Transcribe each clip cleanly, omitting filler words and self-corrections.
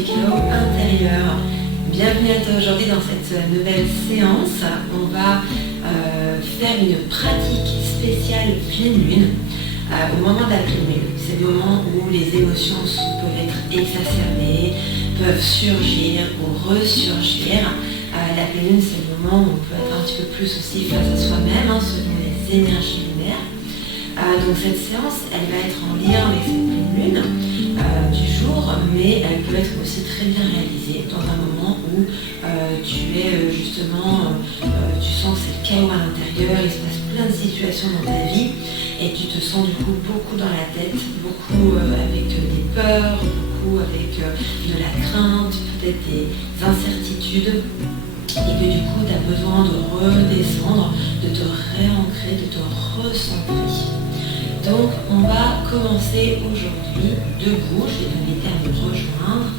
du chaos intérieur. Bienvenue à toi aujourd'hui dans cette nouvelle séance. On va faire une pratique spéciale pleine lune. Au moment de la pleine lune, c'est le moment où les émotions peuvent être exacerbées, peuvent surgir ou ressurgir. La pleine lune, c'est le moment où on peut être un petit peu plus aussi face à soi-même, selon les énergies lunaires. Donc cette séance, elle va être en lien avec cette pleine lune du jour, mais elle peut être aussi très bien réalisée dans un moment où tu es justement, tu sens que c'est le chaos à l'intérieur, il se passe plein de situations dans ta vie et tu te sens du coup beaucoup dans la tête, beaucoup avec des peurs, beaucoup avec de la crainte, peut-être des incertitudes. Et que du coup tu as besoin de redescendre, de te réancrer, de te recentrer. Donc on va commencer aujourd'hui debout, je vais t'inviter à me rejoindre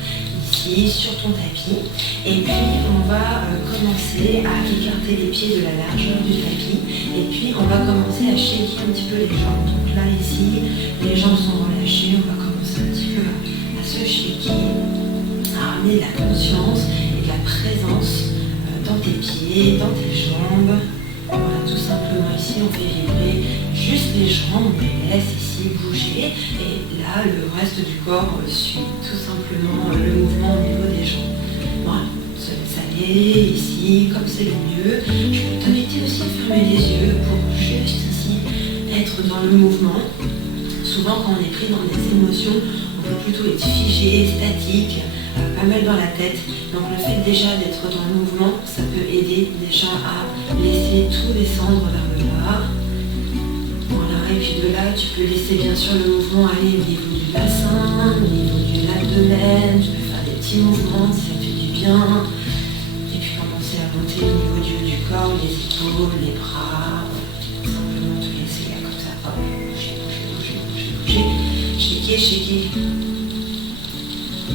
ici sur ton tapis. Et puis on va commencer à écarter les pieds de la largeur du tapis. Et puis on va commencer à shaker un petit peu les jambes. Donc là ici, les jambes sont relâchées, on va commencer un petit peu à se shaker, à ramener de la conscience et de la présence dans tes pieds, dans tes jambes. Voilà, tout simplement ici on fait vibrer juste les jambes, on les laisse ici bouger et là le reste du corps suit tout simplement le mouvement au niveau des jambes. Voilà, se laisse aller ici comme c'est le mieux. Je peux t'inviter aussi à fermer les yeux pour juste ici être dans le mouvement. Souvent quand on est pris dans des émotions, on peut plutôt être figé, statique, pas mal dans la tête. Donc le fait déjà d'être dans le mouvement, ça peut aider déjà à laisser tout descendre vers le bas. Voilà, et puis de là, tu peux laisser bien sûr le mouvement aller au niveau du bassin, au niveau de l'abdomen, tu peux faire des petits mouvements si ça fait du bien. Et puis commencer à monter au niveau du haut du corps, les épaules, les bras. Tout simplement te laisser là comme ça. Hop, bouger, bouger, bouger, bouger, bouger. Shaker.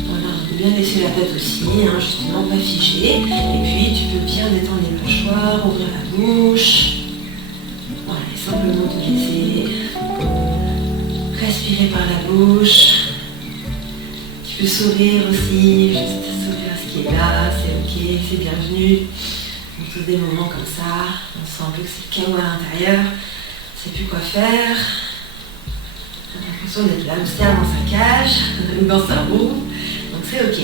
Voilà, bien laisser la tête aussi, justement pas figée. Et puis tu peux bien détendre les mâchoires, ouvrir la bouche. Voilà, et simplement te laisser respirer par la bouche. Tu peux sourire aussi, juste sourire à ce qui est là, c'est ok, c'est bienvenu. On tous des moments comme ça, on sent un peu que c'est le chaos à l'intérieur, on ne sait plus quoi faire. On a l'impression d'être l'hamster dans sa cage, ou dans sa roue. Donc c'est ok,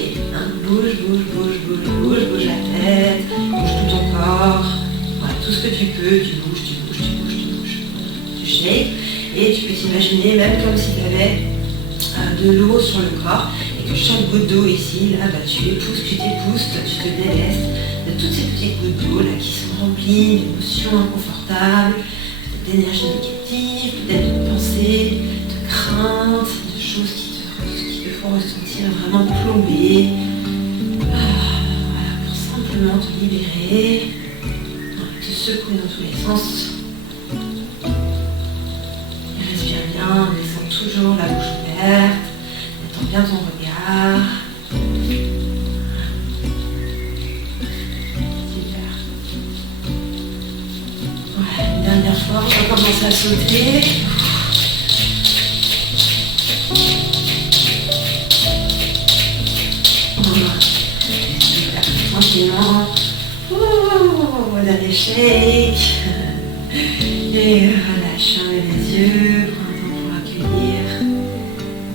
bouge, bouge, bouge, bouge, bouge, bouge la tête, bouge tout ton corps, voilà, tout ce que tu peux, tu bouges, tu bouges, tu bouges, tu bouges. Tu shakes et tu peux t'imaginer même comme si tu avais de l'eau sur le corps et que chaque goutte d'eau ici, là, tu épousses, tu t'épousses, tu te délestes de toutes ces petites gouttes d'eau là qui sont remplies d'émotions inconfortables, peut-être d'énergie négative, peut-être de pensées, de craintes, de choses qui te font ressentir vraiment plombé. Voilà, pour simplement te libérer, te secouer dans tous les sens. Et respire bien, descends toujours la bouche ouverte, détends bien ton regard. Super. Voilà, une dernière fois, on va commencer à sauter. Tranquillement, dernier shake et relâche les yeux, prends un temps pour accueillir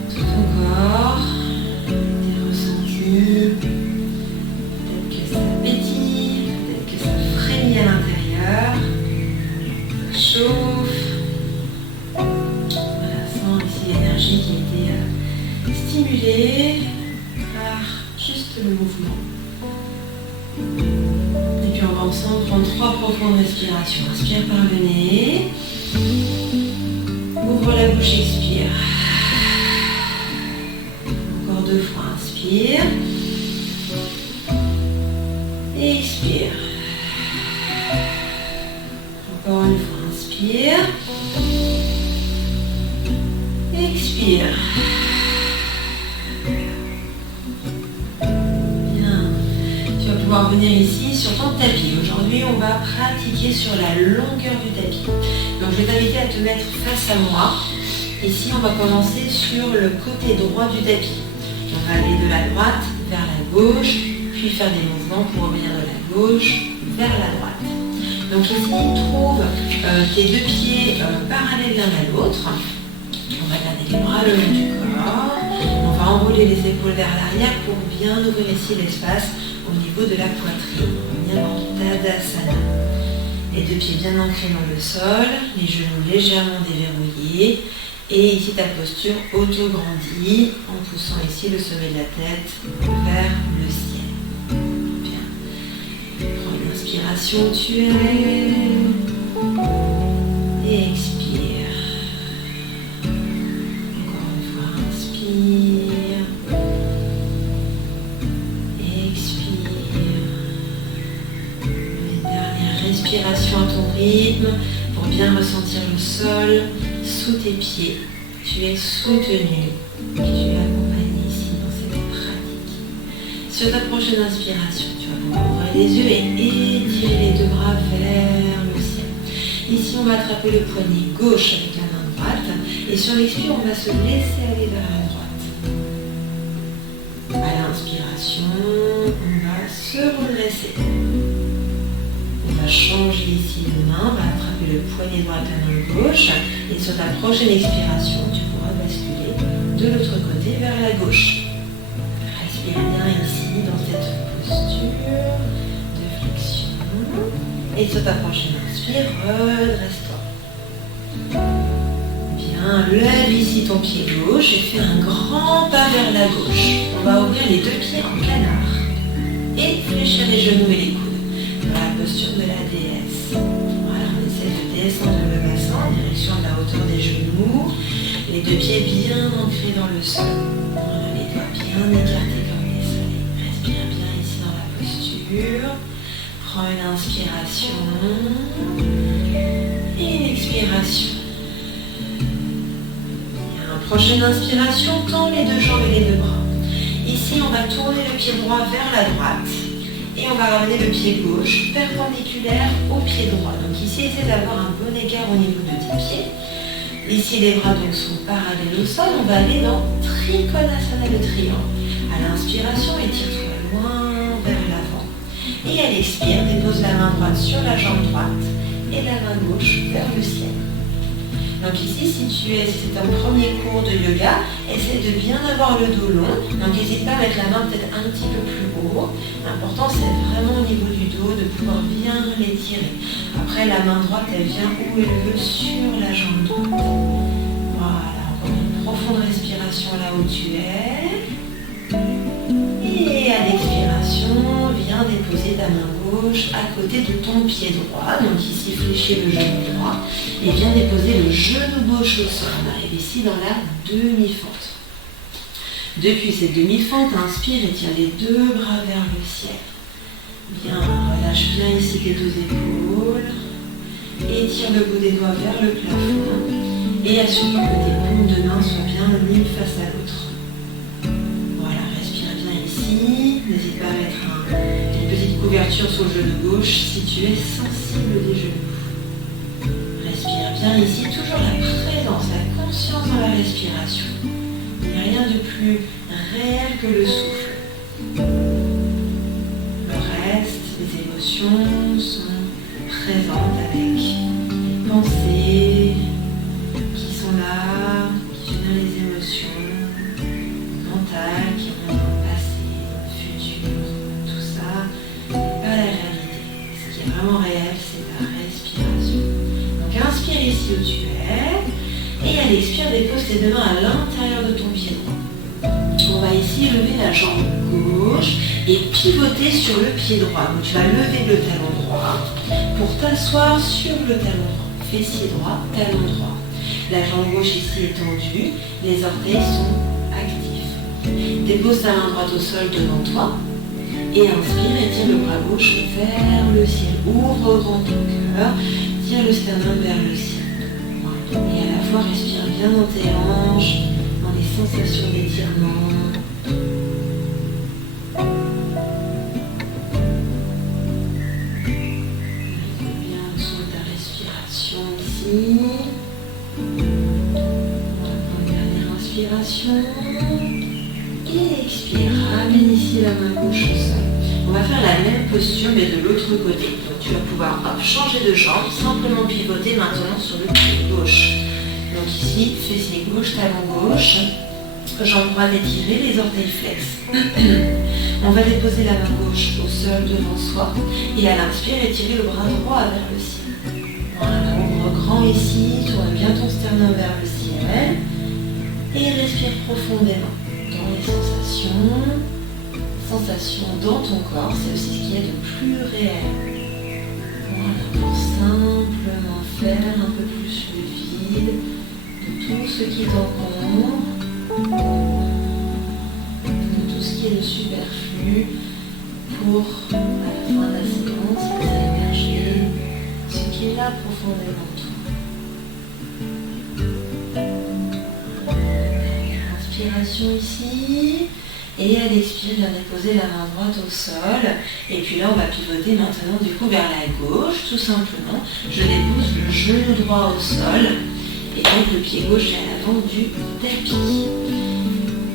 tout ton corps, tes ressentis, peut-être que ça pétille, peut-être que ça frémit à l'intérieur, ça chauffe, voilà, sens ici l'énergie qui a été stimulée par juste le mouvement. Et puis on va ensemble prendre 3 profondes respirations. Inspire par le nez. Ouvre la bouche, expire. Encore 2 fois, inspire. Et expire. Encore une fois, inspire. Expire. Pouvoir venir ici sur ton tapis. Aujourd'hui, on va pratiquer sur la longueur du tapis. Donc, je vais t'inviter à te mettre face à moi. Ici, on va commencer sur le côté droit du tapis. On va aller de la droite vers la gauche, puis faire des mouvements pour revenir de la gauche vers la droite. Donc ici, trouve tes deux pieds parallèles l'un à l'autre. On va garder les bras le long du corps. On va enrouler les épaules vers l'arrière pour bien ouvrir ici l'espace au niveau de la poitrine. On vient dans Tadasana. Les deux pieds bien ancrés dans le sol, les genoux légèrement déverrouillés. Et ici ta posture auto-grandie en poussant ici le sommet de la tête vers le ciel. Bien. Prends une inspiration où tu es. Et expire. Encore une fois, inspire. Expire. Une dernière respiration à ton rythme pour bien ressentir le sol sous tes pieds. Tu es soutenu et tu es accompagné ici dans cette pratique. Sur ta prochaine inspiration, tu vas pouvoir ouvrir les yeux et étirer les deux bras vers le ciel. Ici, on va attraper le poignet gauche avec la main droite et sur l'expire, on va se laisser aller vers la droite. À l'inspiration, on va se redresser. On va changer ici de main, on va attraper le poignet droit de la main gauche et sur ta prochaine expiration, tu pourras basculer de l'autre côté vers la gauche. Respire bien ici dans cette posture de flexion. Et sur ta prochaine inspire, redresse-toi. Bien, lève ici ton pied gauche et fais un grand pas vers la gauche. On va ouvrir les deux pieds en canard et fléchir les genoux et les coudes. Dans la posture de la déesse. Voilà, on essaie de descendre le bassin en direction de la hauteur des genoux. Les deux pieds bien ancrés dans le sol. Voilà, les doigts bien écartés comme les soleils. Respire bien ici dans la posture. Prends une inspiration et une expiration. Bien, prochaine inspiration, tends les deux jambes et les deux bras. Ici, on va tourner le pied droit vers la droite. Et on va ramener le pied gauche perpendiculaire au pied droit. Donc ici, essaie d'avoir un bon écart au niveau de tes pieds. Ici, les bras donc sont parallèles au sol. On va aller dans Trikonasana, le triangle. À l'inspiration, étire-toi loin vers l'avant. Et à l'expire, dépose la main droite sur la jambe droite et la main gauche vers le ciel. Donc ici, si c'est un premier cours de yoga, essaie de bien avoir le dos long. Donc n'hésite pas à mettre la main peut-être un petit peu plus haut. L'important, c'est vraiment au niveau du dos de pouvoir bien l'étirer. Après, la main droite, elle vient où elle veut sur la jambe droite. Voilà, encore une profonde respiration là où tu es. Et à l'expiration, viens déposer ta main gauche à côté de ton pied droit. Donc ici, fléchis le genou droit. Et viens déposer le genou gauche au sol. On arrive ici dans la demi-fente. Depuis cette demi-fente, inspire et tire les deux bras vers le ciel. Bien, relâche bien ici tes deux épaules. Étire le bout des doigts vers le plafond. Et assure-toi que tes paumes de main soient bien l'une face à l'autre. N'hésite pas à mettre une petite couverture sur le genou gauche si tu es sensible des genoux. Respire bien ici, toujours la présence, la conscience dans la respiration. Il n'y a rien de plus réel que le souffle. Le reste, les émotions sont présentes avec les pensées qui sont là, qui génèrent les émotions mentales qui vont dans le passé, dans le futur, tout ça n'est pas la réalité. Ce qui est vraiment réel, c'est la respiration. Donc inspire ici où tu es et à l'expire, dépose tes deux mains à l'intérieur de ton pied droit. On va ici lever la jambe gauche et pivoter sur le pied droit. Donc tu vas lever le talon droit pour t'asseoir sur le talon droit. Fessier droit, talon droit. La jambe gauche ici est tendue, les orteils sont actifs. Dépose ta main droite au sol devant toi et inspire et tire le bras gauche vers le ciel. Ouvre grand ton cœur, tire le sternum vers le ciel. Et à la fois respire bien dans tes hanches, dans les sensations d'étirement. Écoute bien le son de ta respiration ici. On va prendre une dernière inspiration. Et expire, ramène ici la main gauche au sol. On va faire la même posture mais de l'autre côté. Donc tu vas pouvoir changer de jambe, simplement pivoter maintenant sur le pied gauche. Donc ici, fessier gauche, talon gauche, jambe droite étirée, les orteils flex. On va déposer la main gauche au sol devant soi et à l'inspire, étirer le bras droit vers le ciel. Voilà, ouvre grand ici, tourne bien ton sternum vers le ciel et respire profondément dans les sensations dans ton corps, c'est aussi ce qu'il y a de plus réel. Voilà, pour simplement faire un peu plus le vide de tout ce qui t'encombre, de tout ce qui est de superflu, pour à la fin de la séance laisser émerger ce qui est là profondément en toi. Inspiration ici. Et à l'expire, viens déposer la main droite au sol. Et puis là, on va pivoter maintenant du coup vers la gauche, tout simplement. Je dépose le genou droit au sol. Et donc le pied gauche est à l'avant du tapis.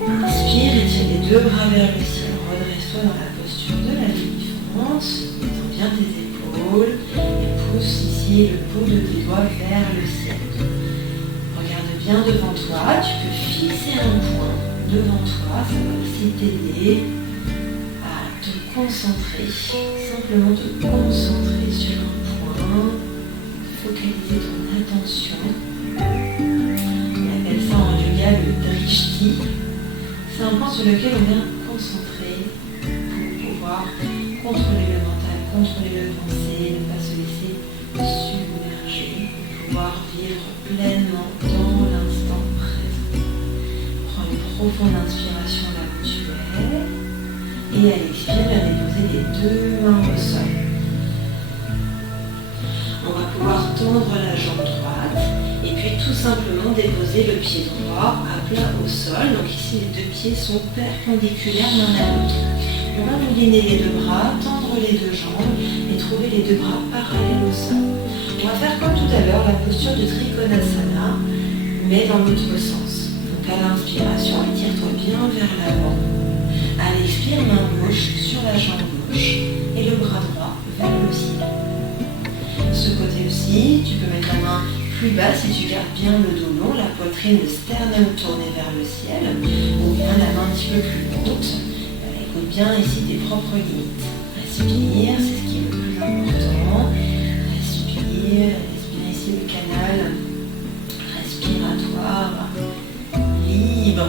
Inspire, étire les deux bras vers le ciel. Redresse-toi dans la posture de la délivrance. Étends bien tes épaules. Et pousse ici le bout de tes doigts vers le ciel. Regarde bien devant toi. Tu peux fixer un point devant toi, ça va aussi t'aider à te concentrer, simplement te concentrer sur un point, focaliser ton attention. On appelle ça en yoga le drishti. C'est un point sur lequel on vient concentrer pour pouvoir contrôler le mental, contrôler le pensée, ne pas se laisser submerger, pouvoir vivre pleinement dans l'instant présent. Prends une profonde inspiration là où tu es et à l'expire, viens déposer les deux mains au sol. On va pouvoir tendre la jambe droite et puis tout simplement déposer le pied droit à plat au sol. Donc ici, les deux pieds sont perpendiculaires l'un à l'autre. On va mouliner les deux bras, tendre les deux jambes et trouver les deux bras parallèles au sol. On va faire comme tout à l'heure la posture de Trikonasana, mais dans l'autre sens. Donc à l'inspiration, étire-toi bien vers l'avant. À l'expire, main gauche sur la jambe gauche et le bras droit vers le ciel. Ce côté aussi, tu peux mettre la main plus bas si tu gardes bien le dos long, la poitrine, le sternum tourné vers le ciel, ou bien la main un petit peu plus haute. Écoute bien ici tes propres limites. Respire, c'est ce qui est le plus important. Respire ici le canal respiratoire libre.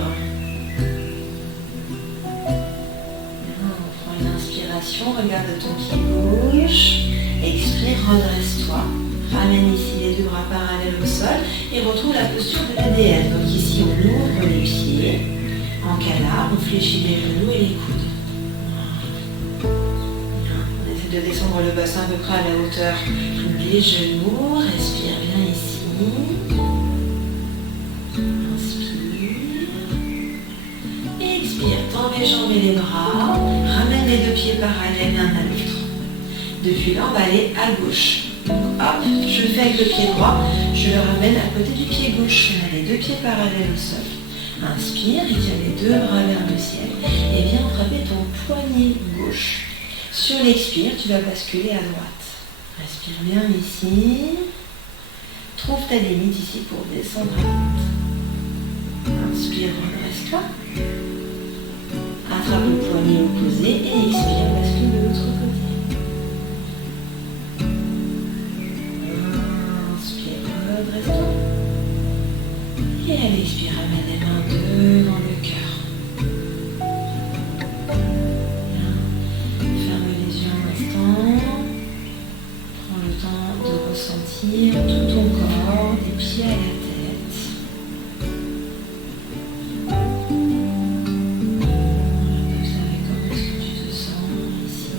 Bien, on prend une inspiration, regarde ton pied gauche. Expire, redresse-toi. Ramène ici les deux bras parallèles au sol et retrouve la posture de la déesse. Donc ici, on ouvre les pieds. En canard, on fléchit les genoux et les coudes. On essaie de descendre le bassin à peu près à la hauteur des genoux. Respire bien ici. Inspire. Expire. Tends les jambes et les bras. Ramène les deux pieds parallèles l'un à l'autre. Depuis là, on va aller à gauche. Donc, hop, je le fais avec le pied droit. Je le ramène à côté du pied gauche. On a les deux pieds parallèles au sol. Inspire, étire les deux bras vers le ciel et viens frapper ton poignet gauche. Sur l'expire, tu vas basculer à droite. Respire bien ici. Trouve ta limite ici pour descendre à droite. Inspire, redresse-toi. Attrape le poignet opposé et expire, bascule de l'autre côté. Inspire, redresse-toi. Et à l'expire, amène les mains devant le cœur. Ferme les yeux un instant. Prends le temps de ressentir tout ton corps, des pieds à la tête. Observe comment est-ce que tu te sens ici.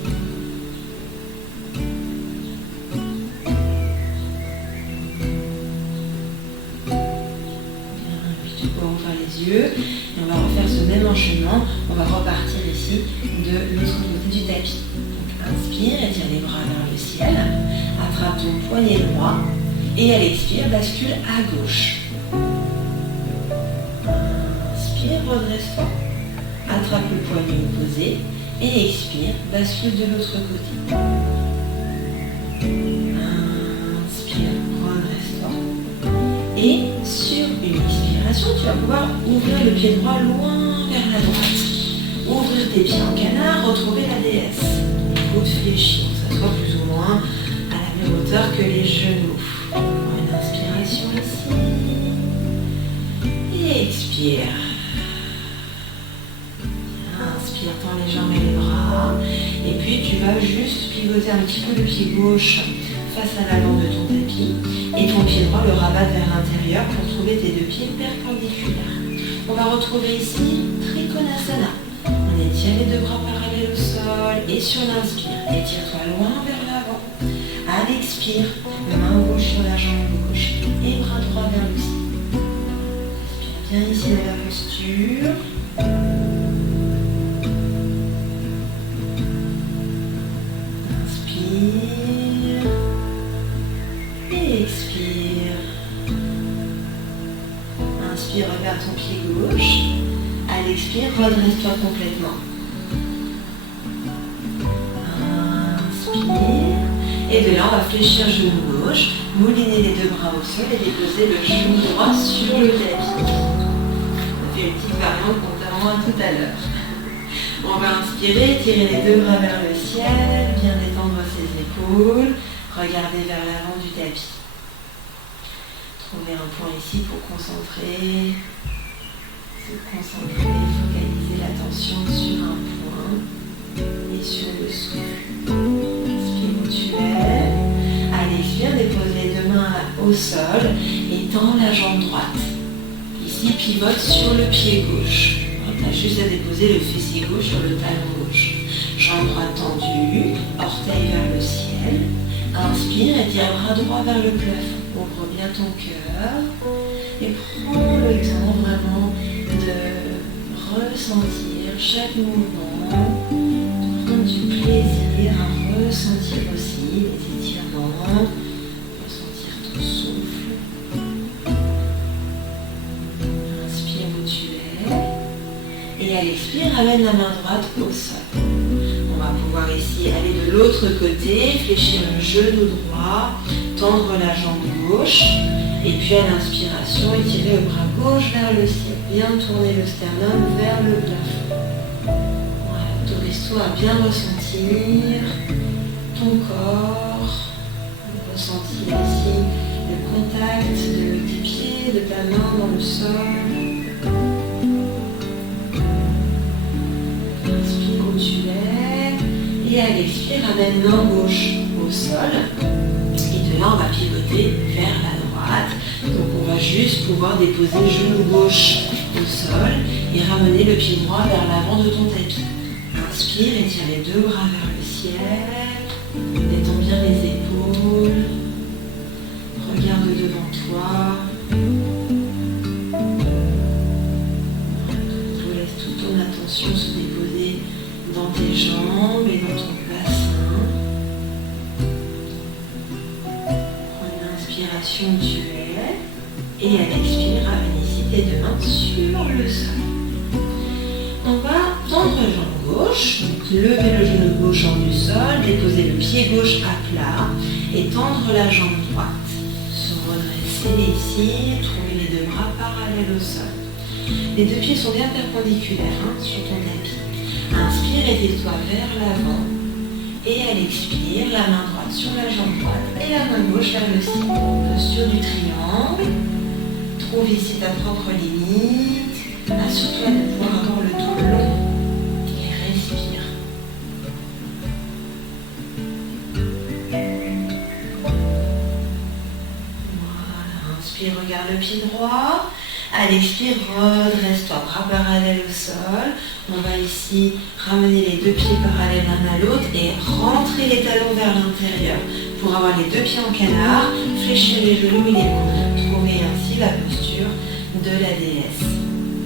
Ouvre les yeux et on va refaire ce même enchaînement. On va repartir ici de l'autre côté du tapis. Donc inspire, étire les bras vers le ciel, attrape ton poignet droit et à l'expire, bascule à gauche. Inspire, redresse-toi. attrape le poignet opposé et expire, bascule de l'autre côté. Inspire, redresse-toi. Et sur une expiration, tu vas pouvoir ouvrir le pied droit loin vers la droite. Ouvrir tes pieds en canard, retrouver la déesse. Coude fléchi, on s'assoit plus ou moins à la même hauteur que les genoux. Une inspiration ici. Et expire. Inspire, tends les jambes et les bras. Et puis tu vas juste pivoter un petit peu le pied gauche face à l'avant de ton tapis. Et ton pied droit le rabattre vers l'intérieur pour trouver tes deux pieds perpendiculaires. On va retrouver ici Trikonasana. On étire les deux bras parallèles au sol. Et sur l'inspire, étire-toi loin vers l'avant. À l'expire, main gauche sur la jambe gauche et bras droit vers le ciel. Respire bien ici dans la posture. Inspire et expire. Inspire vers ton pied gauche. À l'expire, redresse-toi complètement. Inspire. Et de là, on va fléchir genou gauche, mouliner les deux bras au sol et déposer le genou droit sur le tapis. On fait une petite variante contrairement à tout à l'heure. On va inspirer, tirer les deux bras vers le ciel, bien détendre ses épaules, regarder vers l'avant du tapis. Trouver un point ici pour concentrer, focaliser l'attention sur un point et sur le souffle. À l'expire, dépose les deux mains au sol et tends la jambe droite. Ici, pivote sur le pied gauche. Tu as juste à déposer le fessier gauche sur le talon gauche. Jambe droite tendue, orteil vers le ciel. Inspire et tire bras droit vers le plafond. Ouvre bien ton cœur et prends le temps vraiment de ressentir chaque mouvement, de prendre du plaisir à ressentir aussi les étirements, ressentir ton souffle. Inspire où tu es. Et à l'expire, ramène la main droite au sol. On va pouvoir ici aller de l'autre côté, fléchir le genou droit, tendre la jambe gauche. Et puis à l'inspiration, étirer le bras gauche vers le ciel. Bien tourner le sternum vers le plafond. Voilà, autorise-toi à bien ressentir ton corps, ressentir ici le contact de tes pieds, de ta main dans le sol. Inspire où tu es et à l'expire, ramène main gauche au sol et de là on va pivoter vers la droite. Donc on va juste pouvoir déposer le genou gauche au sol et ramener le pied droit vers l'avant de ton tapis. Inspire et tire les deux bras vers le ciel. Détends bien les épaules. Regarde devant toi. Laisse toute ton attention se déposer dans tes jambes et dans ton bassin. Prends une inspiration où tu es et à l'expire, ramène ici tes deux mains sur le sol. On va tendre la jambe gauche, donc lever le genou gauche en du sol, déposer le pied gauche à plat et tendre la jambe droite. Se redresser ici, trouver les deux bras parallèles au sol. Les deux pieds sont bien perpendiculaires sur ton tapis. Inspire et tire-toi vers l'avant. Et à l'expire, la main droite sur la jambe droite et la main gauche vers le ciel. Posture du triangle. Trouve ici ta propre limite. Assure-toi de pouvoir avoir le dos long. Et respire. Voilà. Inspire, regarde le pied droit. À l'expire, redresse-toi, bras parallèles au sol. On va ici ramener les deux pieds parallèles l'un à l'autre et rentrer les talons vers l'intérieur pour avoir les deux pieds en canard, fléchir les genoux et les coudes. Trouver ainsi la posture de la déesse.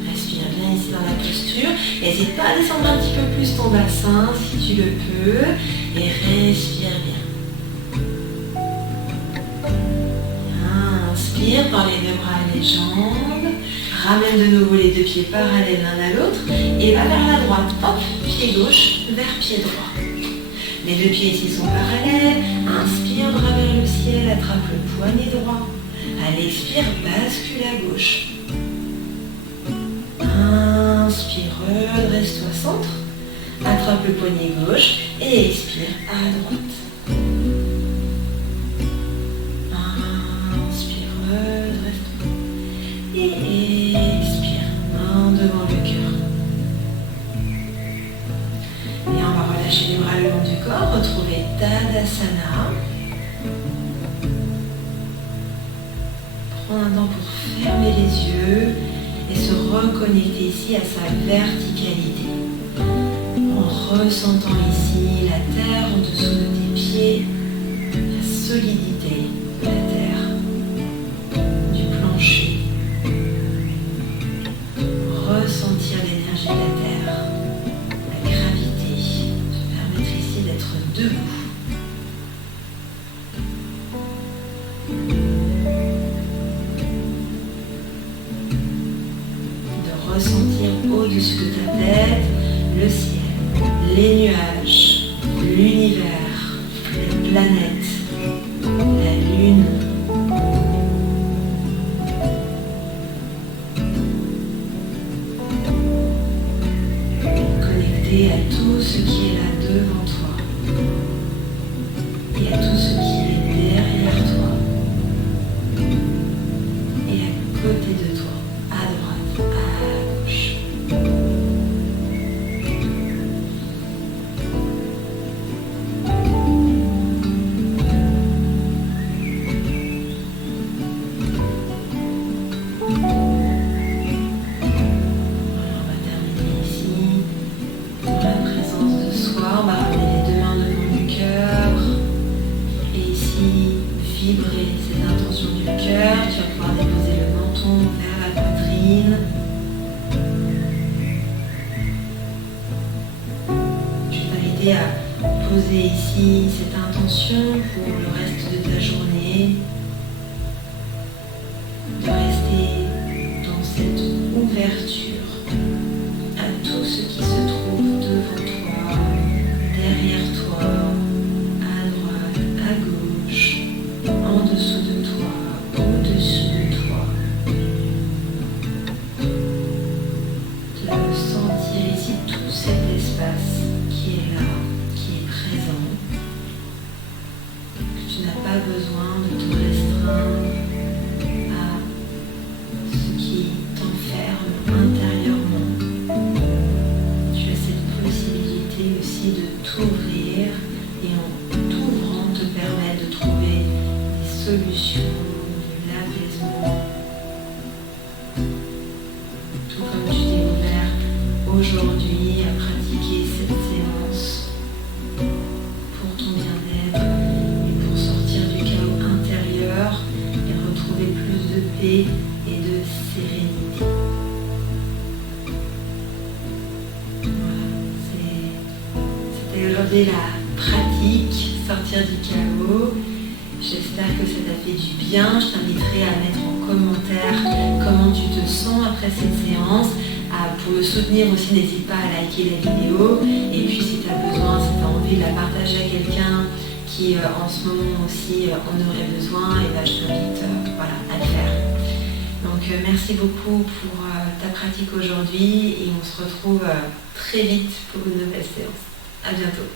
Respire bien ici dans la posture. N'hésite pas à descendre un petit peu plus ton bassin si tu le peux et respire bien. Inspire par les deux bras et les jambes. Ramène de nouveau les deux pieds parallèles l'un à l'autre et va vers la droite. Hop, pied gauche vers pied droit. Les deux pieds ici sont parallèles. Inspire, bras vers le ciel, attrape le poignet droit. Allez, expire, bascule à gauche. Inspire, redresse-toi centre. Attrape le poignet gauche et expire à droite. Inspire, redresse-toi. Et expire, main devant le cœur. Et on va relâcher les bras le long du corps, retrouver Tadasana. Prendre un temps pour fermer les yeux et se reconnecter ici à sa verticalité. En ressentant ici la terre en dessous de tes pieds, la solidité de la terre, du plancher. Ressentir l'énergie de la terre, la gravité, te permettre ici d'être debout. De ressentir au-dessus de ta tête le ciel, les nuages, l'univers, les planètes, la lune. Connecté à tout ce qui est là devant toi et à tout ce qui est derrière toi et à côté de toi, à droite, à gauche. Vibrer cette intention du cœur, tu vas pouvoir déposer le menton vers la poitrine. Je vais t'inviter à poser ici cette intention pour le reste de ta journée, de rester dans cette ouverture à tout ce qui se trouve devant toi, derrière toi, à droite, à gauche. En dessous de toi, au-dessus de toi. De sentir ici tout cet espace qui est là, qui est présent. Que tu n'as pas besoin de te restreindre à ce qui t'enferme intérieurement. Tu as cette possibilité aussi de t'ouvrir et en t'ouvrant te permettre de trouver solution, de l'apaisement. Tout comme tu t'es ouvert aujourd'hui à pratiquer cette séance pour ton bien-être et pour sortir du chaos intérieur et retrouver plus de paix et de sérénité. Voilà, c'était aujourd'hui la pratique, sortir du chaos. J'espère que ça t'a fait du bien. Je t'inviterai à mettre en commentaire comment tu te sens après cette séance. Pour me soutenir aussi, n'hésite pas à liker la vidéo. Et puis si tu as besoin, si tu as envie de la partager à quelqu'un qui en ce moment aussi en aurait besoin, et je t'invite à le faire. Donc merci beaucoup pour ta pratique aujourd'hui et on se retrouve très vite pour une nouvelle séance. À bientôt.